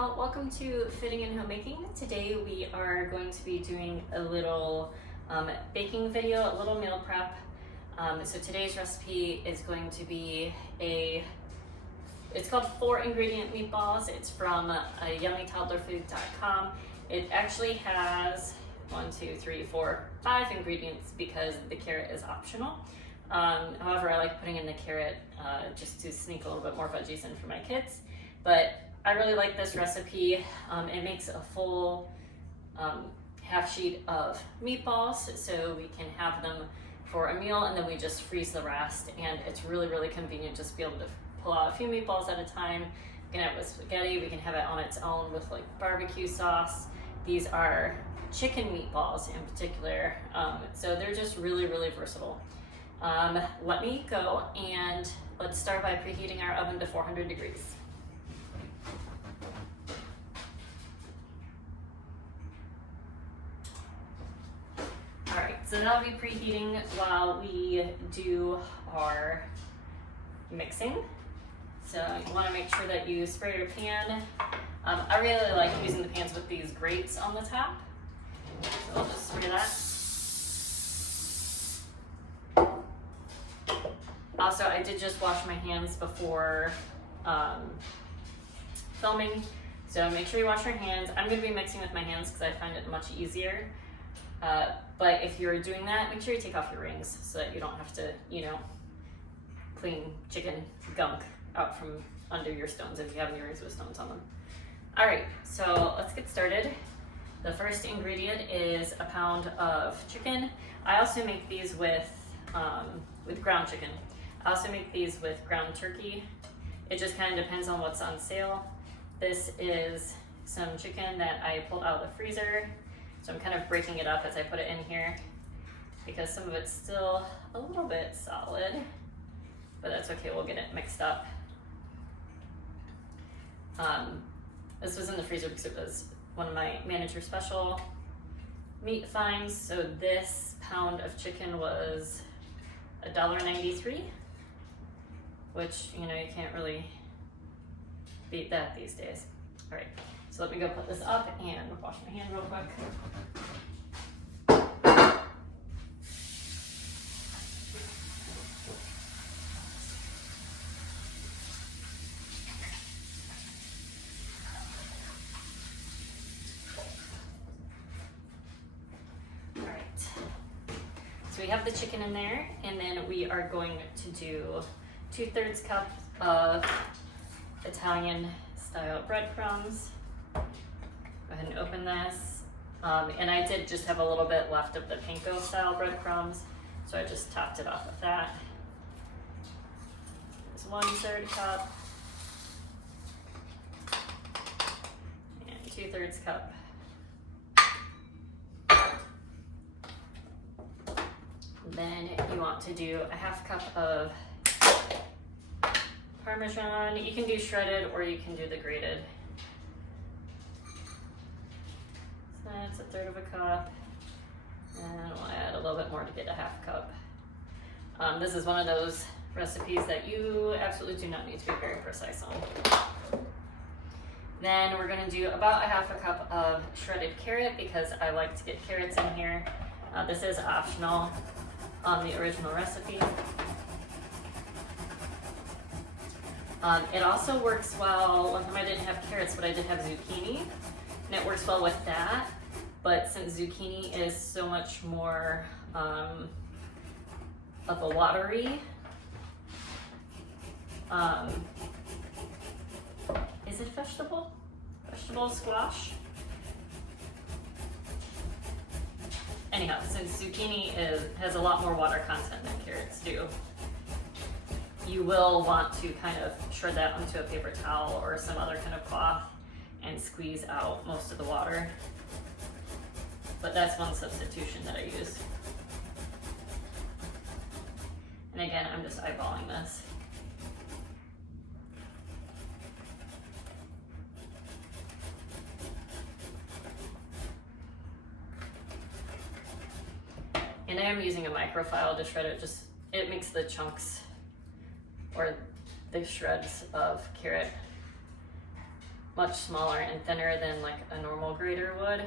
y'all, welcome to Fitting and Homemaking. Today we are going to be doing a little baking video, a little meal prep. So today's recipe is going to be it's called 4-ingredient meatballs. It's from yummytoddlerfood.com. It actually has 5 ingredients because the carrot is optional. However, I like putting in the carrot just to sneak a little bit more veggies in for my kids. But I really like this recipe. It makes a full half sheet of meatballs, so we can have them for a meal and then we just freeze the rest. And it's really, really convenient just to be able to pull out a few meatballs at a time. We can have it with spaghetti, we can have it on its own with like barbecue sauce. These are chicken meatballs in particular, so they're just really, really versatile. Let me go and let's start by preheating our oven to 400 degrees. Alright, so that'll be preheating while we do our mixing. So you want to make sure that you spray your pan. I really like using the pans with these grates on the top. So I'll just spray that. Also, I did just wash my hands before filming, so make sure you wash your hands. I'm going to be mixing with my hands because I find it much easier. But if you're doing that, make sure you take off your rings so that you don't have to, clean chicken gunk out from under your stones if you have any rings with stones on them. All right, so let's get started. The first ingredient is a pound of chicken. I also make these with ground chicken. I also make these with ground turkey. It just kind of depends on what's on sale. This is some chicken that I pulled out of the freezer. So I'm kind of breaking it up as I put it in here because some of it's still a little bit solid, but that's okay, we'll get it mixed up. This was in the freezer because it was one of my manager special meat finds. So this pound of chicken was $1.93, which, you can't really beat that these days. All right. So let me go put this up and wash my hand real quick. All right. So we have the chicken in there, and then we are going to do 2/3 cup of Italian style breadcrumbs. Go ahead and open this. And I did just have a little bit left of the panko style breadcrumbs, so I just topped it off with that. There's 1/3 cup and 2/3 cup. Then you want to do a 1/2 cup of Parmesan. You can do shredded or you can do the grated. So that's 1/3 of a cup. And we'll add a little bit more to get a 1/2 cup. This is one of those recipes that you absolutely do not need to be very precise on. Then we're going to do about a 1/2 cup of shredded carrot because I like to get carrots in here. This is optional on the original recipe. It also works well, one time I didn't have carrots, but I did have zucchini, and it works well with that. But since zucchini is so much more of a watery, is it vegetable? Vegetable squash? Anyhow, since zucchini has a lot more water content than carrots do, you will want to kind of shred that onto a paper towel or some other kind of cloth and squeeze out most of the water. But that's one substitution that I use. And again, I'm just eyeballing this. And I am using a microfile to shred it, it makes the chunks or the shreds of carrot much smaller and thinner than like a normal grater would.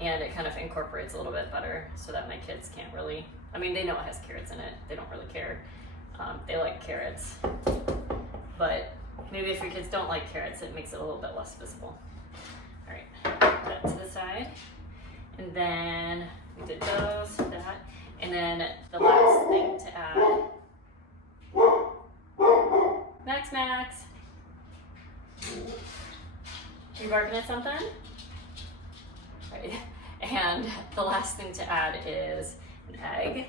And it kind of incorporates a little bit better so that my kids can't really, I mean, they know it has carrots in it. They don't really care. They like carrots. But maybe if your kids don't like carrots, it makes it a little bit less visible. All right, put that to the side. And then we did those, that. And then the last thing to add, Max. You barking at something? Right. And the last thing to add is an egg.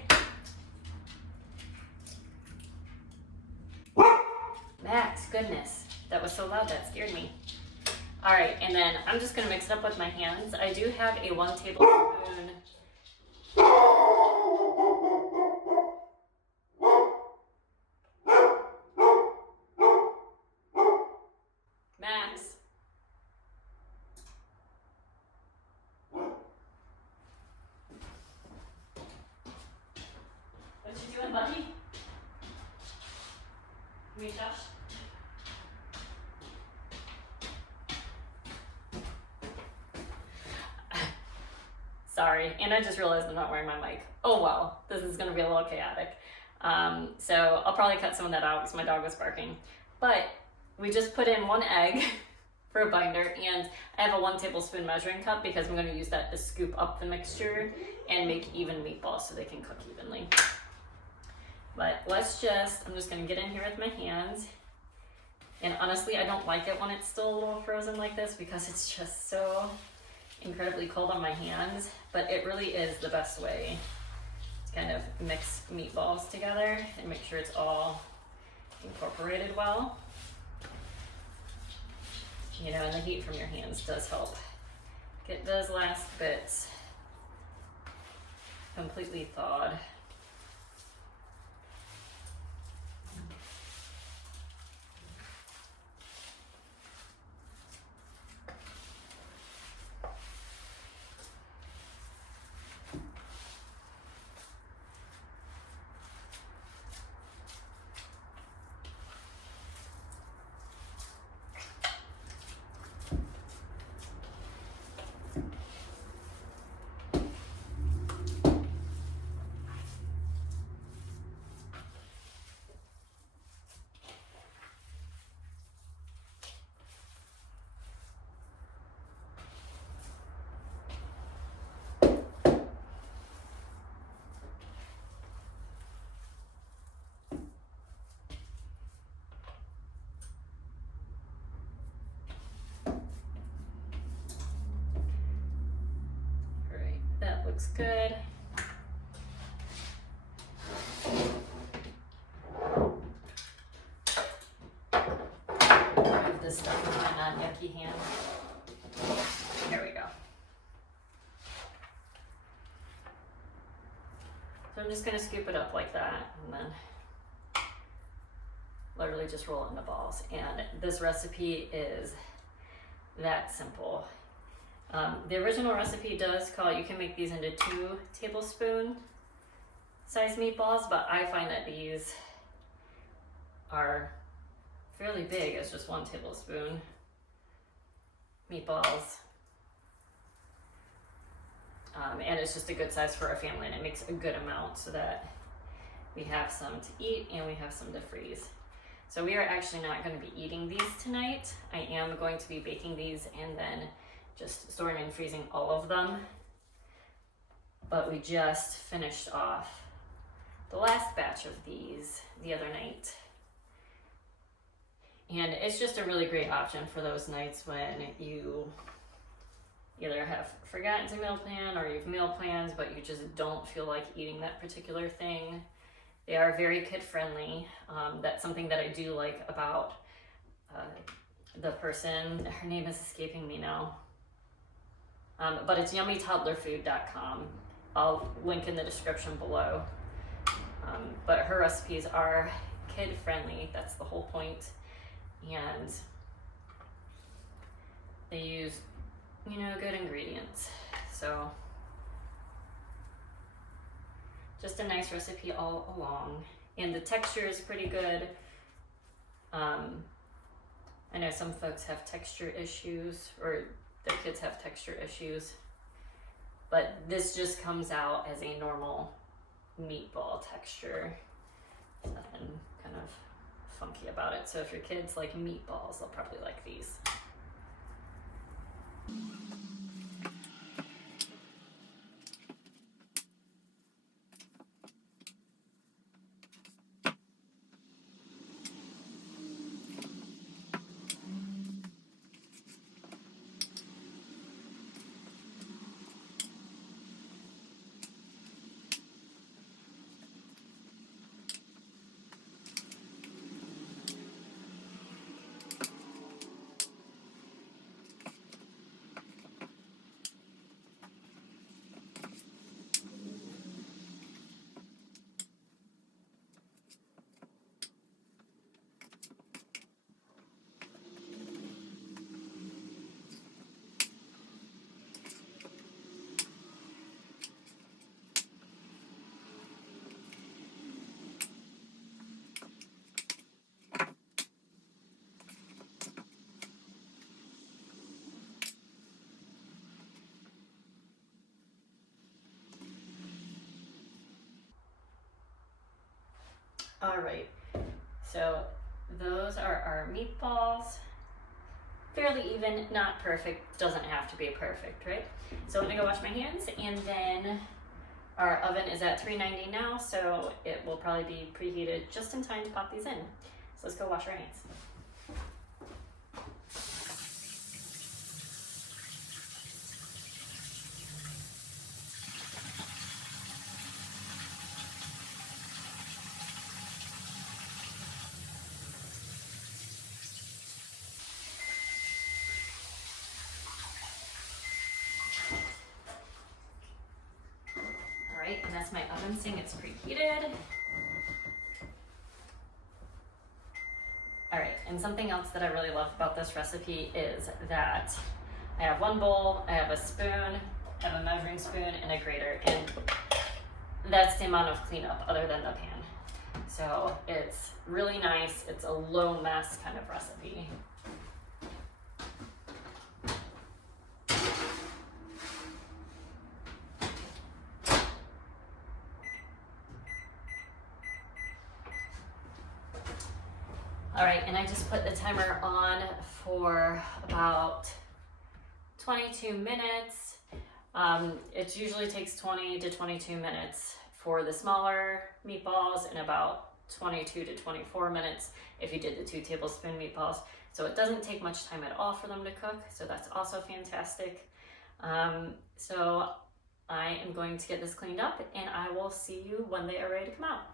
Max, goodness, that was so loud, that scared me. All right, and then I'm just gonna mix it up with my hands. I do have a 1 tablespoon Max. What you doing, buddy? Can we Josh? Sorry, and I just realized I'm not wearing my mic. Oh well, this is gonna be a little chaotic. So I'll probably cut some of that out because my dog was barking. But we just put in 1 egg for a binder, and I have a 1 tablespoon measuring cup because I'm gonna use that to scoop up the mixture and make even meatballs so they can cook evenly. But I'm just gonna get in here with my hands. And honestly, I don't like it when it's still a little frozen like this because it's just so incredibly cold on my hands, but it really is the best way to kind of mix meatballs together and make sure it's all incorporated well. You know, and the heat from your hands does help get those last bits completely thawed. That looks good. Remove this stuff with my non-yucky hand. There we go. So I'm just gonna scoop it up like that and then literally just roll it into balls. And this recipe is that simple. The original recipe does call, you can make these into 2 tablespoon size meatballs, but I find that these are fairly big as just 1 tablespoon meatballs. And it's just a good size for a family, and it makes a good amount so that we have some to eat and we have some to freeze. So we are actually not going to be eating these tonight. I am going to be baking these and then just storing and freezing all of them. But we just finished off the last batch of these the other night. And it's just a really great option for those nights when you either have forgotten to meal plan or you have meal plans, but you just don't feel like eating that particular thing. They are very kid friendly. That's something that I do like about the person. Her name is escaping me now. But it's yummytoddlerfood.com. I'll link in the description below. But her recipes are kid friendly. That's the whole point. And they use, you know, good ingredients. So just a nice recipe all along. And the texture is pretty good. I know some folks have texture issues, or their kids have texture issues, but this just comes out as a normal meatball texture. Nothing kind of funky about it. So if your kids like meatballs, they'll probably like these. All right, so those are our meatballs. Fairly even, not perfect, doesn't have to be perfect, right? So I'm gonna go wash my hands, and then our oven is at 390 now, so it will probably be preheated just in time to pop these in. So let's go wash our hands. And that's my oven saying it's preheated. All right, and something else that I really love about this recipe is that I have one bowl, I have a spoon, I have a measuring spoon, and a grater, and that's the amount of cleanup other than the pan. So it's really nice. It's a low mess kind of recipe. All right, and I just put the timer on for about 22 minutes. It usually takes 20 to 22 minutes for the smaller meatballs and about 22 to 24 minutes if you did the 2 tablespoon meatballs. So it doesn't take much time at all for them to cook, so that's also fantastic. So I am going to get this cleaned up, and I will see you when they are ready to come out.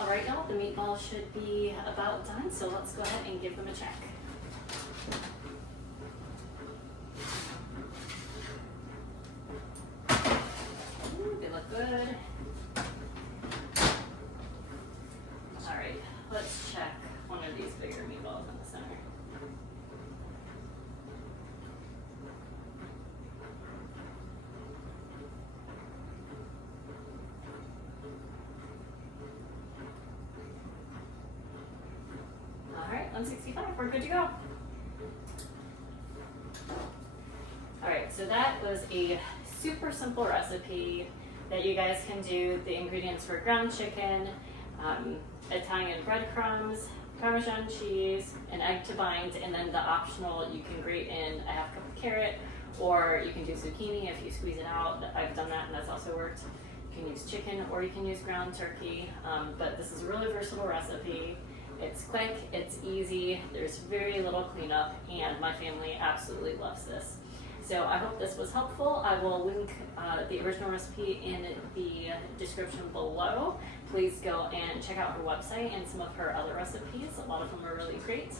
All right, y'all, the meatballs should be about done, so let's go ahead and give them a check. Ooh, they look good. All right, let's check one of these bigger meatballs in the center. All right, 165, we're good to go. All right, so that was a super simple recipe that you guys can do. The ingredients were ground chicken, Italian breadcrumbs, Parmesan cheese, an egg to bind, and then the optional, you can grate in a half cup of carrot, or you can do zucchini if you squeeze it out. I've done that and that's also worked. You can use chicken or you can use ground turkey, but this is a really versatile recipe. It's quick, it's easy, there's very little cleanup, and my family absolutely loves this. So I hope this was helpful. I will link the original recipe in the description below. Please go and check out her website and some of her other recipes. A lot of them are really great.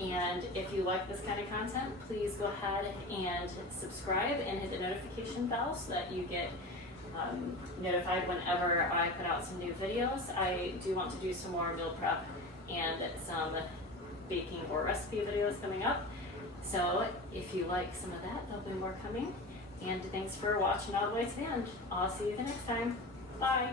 And if you like this kind of content, please go ahead and subscribe and hit the notification bell so that you get notified whenever I put out some new videos. I do want to do some more meal prep and some baking or recipe videos coming up. So if you like some of that, there'll be more coming. And thanks for watching all the way to the end. I'll see you the next time. Bye.